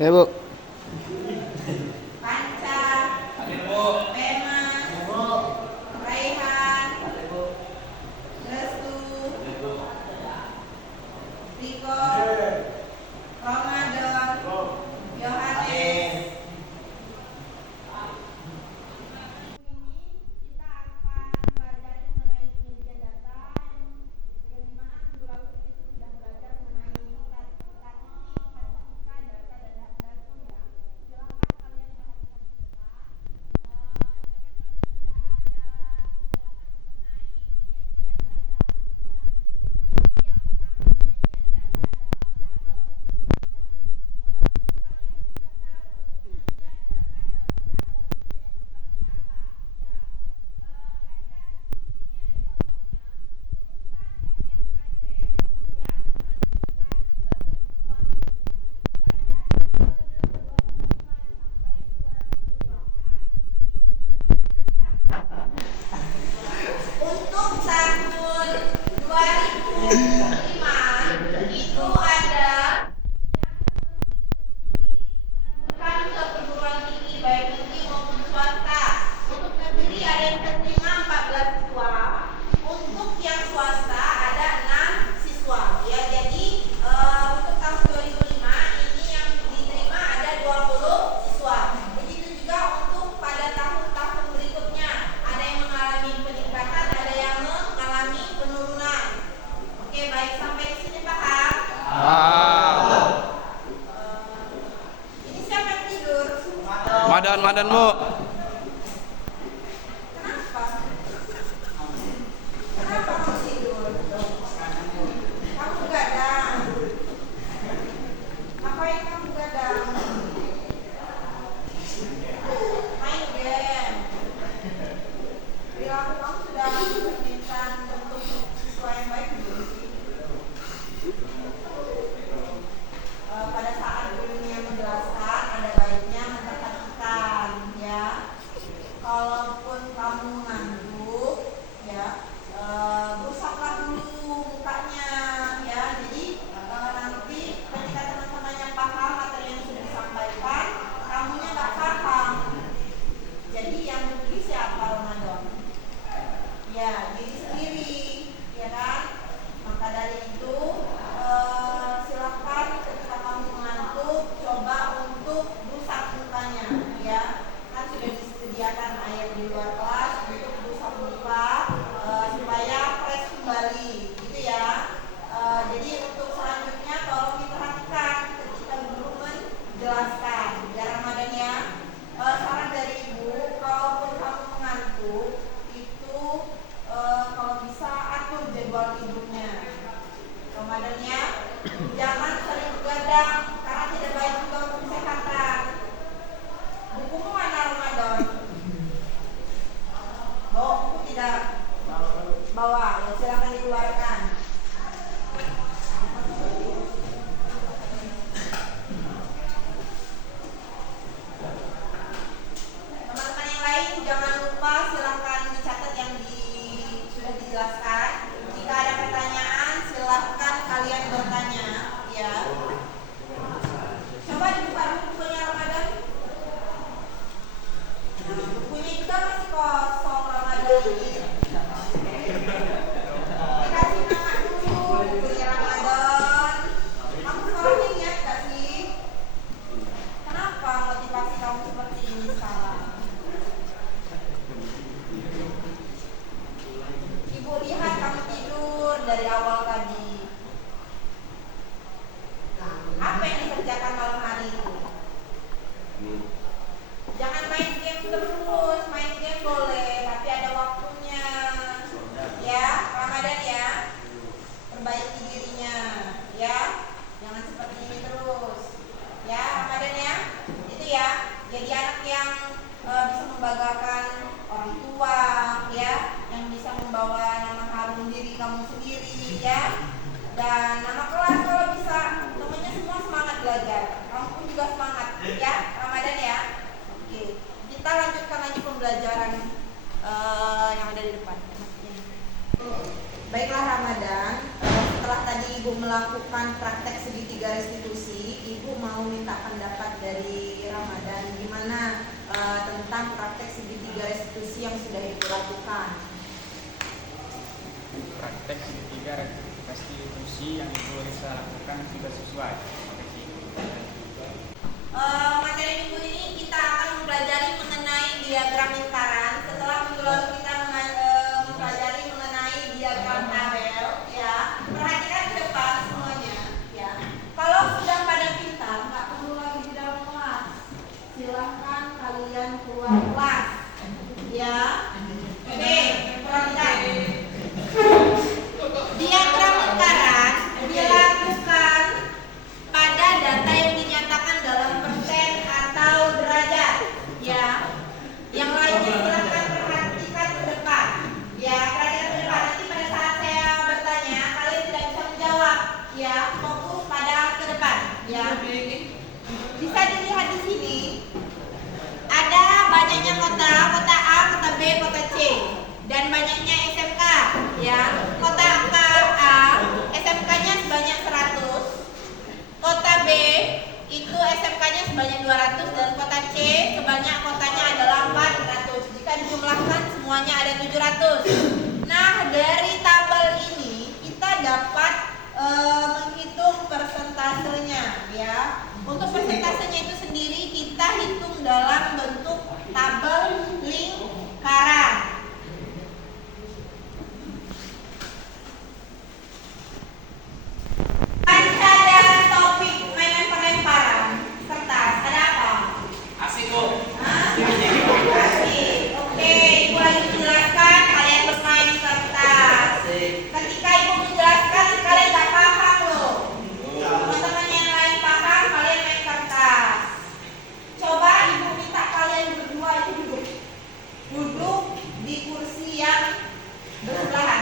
Ya Bu. Panca, Hadir Bu. Pema, Raihan, Restu, Riko, Ramadan, Yohanes. Kita akan belajar mengenai penelitian data yang dimana minggu lalu kita sudah belajar mengenai statistika data dan datum ya. Silakan kalian perhatikan kita. Untuk tahun 2005 itu ada kan ke perguruan tinggi baik negeri maupun swasta. Untuk negeri ada yang terima 14 siswa. Untuk yang swasta ada 6 siswa. Ya, jadi untuk tahun 2005 ini yang diterima ada 20 siswa. Begitu juga untuk pada tahun-tahun berikutnya ada yang mengalami peningkatan, ada yang mengalami penurunan. Oke, baik sampai di sini paham? Ini siapa yang tidur? Madan Bu. Kenapa? Kenapa kamu tidur? Kamu begadang. Ngapain kamu begadang? Main game. Perilaku kamu sudah mencerminkan bentuk siswa yang baik belum sih? Pada saat gurunya menjelaskan ada baiknya memperhatikan ya. Kalaupun kamu ngantuk ya, gosoklah dulu mukanya ya. Jadi nanti ketika teman-temannya paham materi yang sudah disampaikan, kamunya nggak paham. Jadi yang rugi siapa Ramadan? Ya, diri sendiri, ya kan? Maka dari itu silakan ketika kamu mengantuk coba untuk rusak mukanya, ya. Kan sudah disediakan air di luar kelas untuk rusak muka supaya fresh kembali, gitu ya. Jadi untuk selanjutnya tolong diperhatikan ketika guru menjelaskan. Ya Ramadan ya. Saran dari ibu, kalaupun kamu mengantuk itu kalau bisa atur jadwal tidurnya. Ramadan ya, jangan sering begadang karena tidak baik juga untuk kesehatan. Bukumu mana Ramadan? Bawa buku tidak? Bawa, ya silakan dikeluarkan. Teman-teman yang lain jangan lupa silakan dicatat yang sudah dijelaskan. Jika ada pertanyaan silakan kalian bertanya ya. Coba dibuka dulu bukunya Ramadan. Nah, bukunya juga masih kosong Ramadan ini. Dikasih nama dulu bukunya Ramadan. Kamu sekolahnya niat gak sih? Kenapa motivasi kamu seperti ini sekarang? Ibu lihat kamu tidur dari awal tadi. Apa yang dikerjakan malam hari itu? Jangan main game terus. Main game boleh, tapi ada waktunya. Ya, Ramadan ya. Perbaiki dirinya, ya. Jangan seperti ini terus. Ya, Ramadan ya. Itu ya. Jadi anak yang bisa membanggakan orang tua, ya, yang bisa membawa nama harum diri kamu sendiri, ya. Dan nama kelas kalau bisa, temennya semua semangat belajar. Kamu pun juga semangat, ya, Ramadan ya. Oke, kita lanjutkan lagi pembelajaran yang ada di depan. Baiklah Ramadan, setelah tadi Ibu melakukan praktek segitiga restitusi, Ibu mau minta pendapat dari Ramadan, gimana tentang praktek segitiga restitusi yang sudah Ibu lakukan? Praktek segitiga restitusi yang Ibu Risa lakukan sudah sesuai. Materi minggu ini kita akan mempelajari mengenai diagram lingkaran. Setelah minggu lalu kita mempelajari mengenai diagram tabel, ya. Perhatikan ke depan semuanya, ya. Kalau sudah pada pintar, nggak perlu lagi di dalam kelas. Silahkan kalian keluar kelas, ya. Oke, perhatikan. Diagram lingkaran dilakukan pada data yang dinyatakan dalam persen atau derajat, ya. Yang lainnya silahkan perhatikan ke depan, ya. Perhatikan ke depan. Nanti pada saat saya bertanya kalian tidak bisa menjawab, ya. Fokus pada ke depan, ya. Bisa dilihat di sini ada banyaknya kota A, kota B, kota C, dan banyaknya SMK, ya. Kota A SMK-nya sebanyak 100, kota B itu SMK-nya sebanyak 200, dan kota C sebanyak kotanya adalah 400. Jika dijumlahkan semuanya ada 700. Nah, dari tabel ini kita dapat menghitung persentasenya, ya. Untuk persentasenya itu sendiri kita hitung dalam bentuk tabel lingkaran. Panca dan topik main lempar-lemparan kertas. Ada apa? Asik, Bu. Asik. Oke, Ibu lagi menjelaskan, kalian bermain kertas. Ketika Ibu menjelaskan, kalian nggak paham loh. Teman-teman yang lain paham, kalian main kertas. Coba Ibu minta kalian berdua itu duduk. Duduk di kursi yang bersebelahan.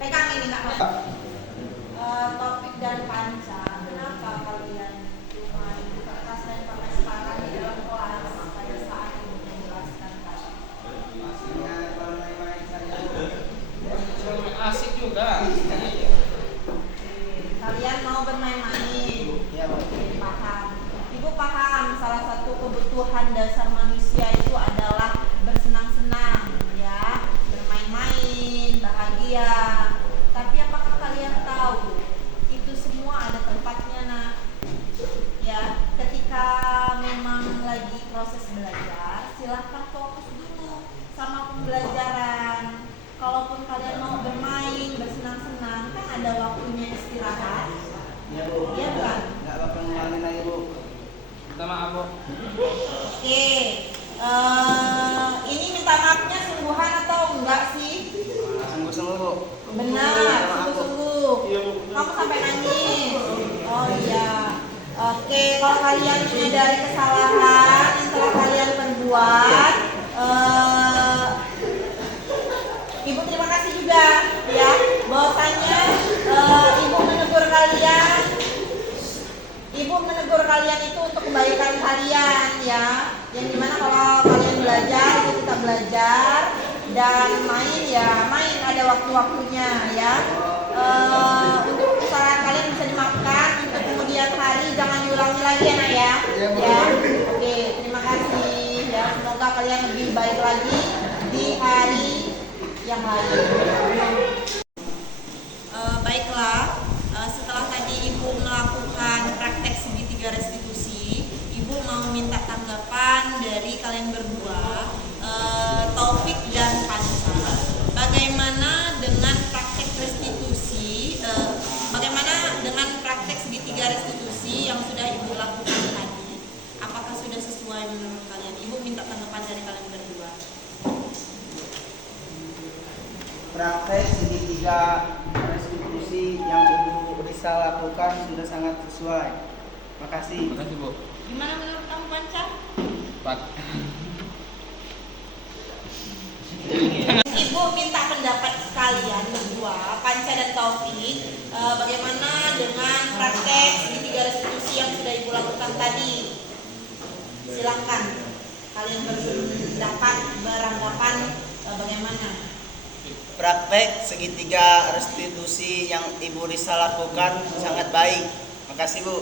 Pegang ini nggak apa? Topik dan panca. Kenapa kalian cuma kertas dan lempar-lemparan di dalam kelas pada saat Ibu menjelaskan tadi? Asik juga. Kalian mau bermain-main? Ya, paham. Ibu paham salah satu kebutuhan dasar manusia itu adalah bersenang-senang, ya, bermain-main, bahagia. Tapi apakah kalian tahu itu semua ada tempatnya, nak? Ya, ketika memang lagi proses belajar, silahkan fokus dulu sama pembelajaran. Kalaupun kalian mau bermain, bersenang-senang, kan ada waktunya istirahat. Ya, Bu. Iya kan? Nggak bakal ngulangin lagi, Bu. Minta maaf, Bu. Oke, ini minta maafnya sungguhan atau enggak sih? Sungguh-sungguh, Bu. Benar, sungguh-sungguh. Kamu sampai nangis. Oh iya. Oke, kalau kalian menyadari kesalahan yang telah kalian perbuat, Ibu terima kasih juga, ya. Bahwasanya Ibu menegur kalian itu untuk kebaikan kalian, ya. Yang dimana kalau kalian belajar itu kita belajar, dan main ya main, ada waktu-waktunya, ya. Untuk kesalahan kalian bisa dimaafkan, untuk kemudian hari jangan diulangi lagi, ya, nak, ya. Ya. Oke, terima kasih, ya. Semoga kalian lebih baik lagi di hari yang lain. Baiklah, setelah tadi Ibu melakukan praktek segitiga restitusi, Ibu mau minta tanggapan dari kalian berdua, Taufik dan Panca. Bagaimana dengan praktek restitusi? Bagaimana dengan praktek segitiga restitusi yang sudah Ibu lakukan tadi? Apakah sudah sesuai menurut kalian? Ibu minta tanggapan dari kalian berdua. Praktek segitiga restitusi yang Ibu Risa lakukan sudah sangat sesuai. Makasih. Makasih, Bu. Gimana menurut kamu, Panca? Ibu minta pendapat kalian berdua, Panca dan Taufik, bagaimana dengan praktek segitiga restitusi yang sudah Ibu lakukan tadi? Silakan kalian beranggapan bagaimana? Praktek segitiga restitusi yang Ibu Risa lakukan sangat baik. Makasih Bu.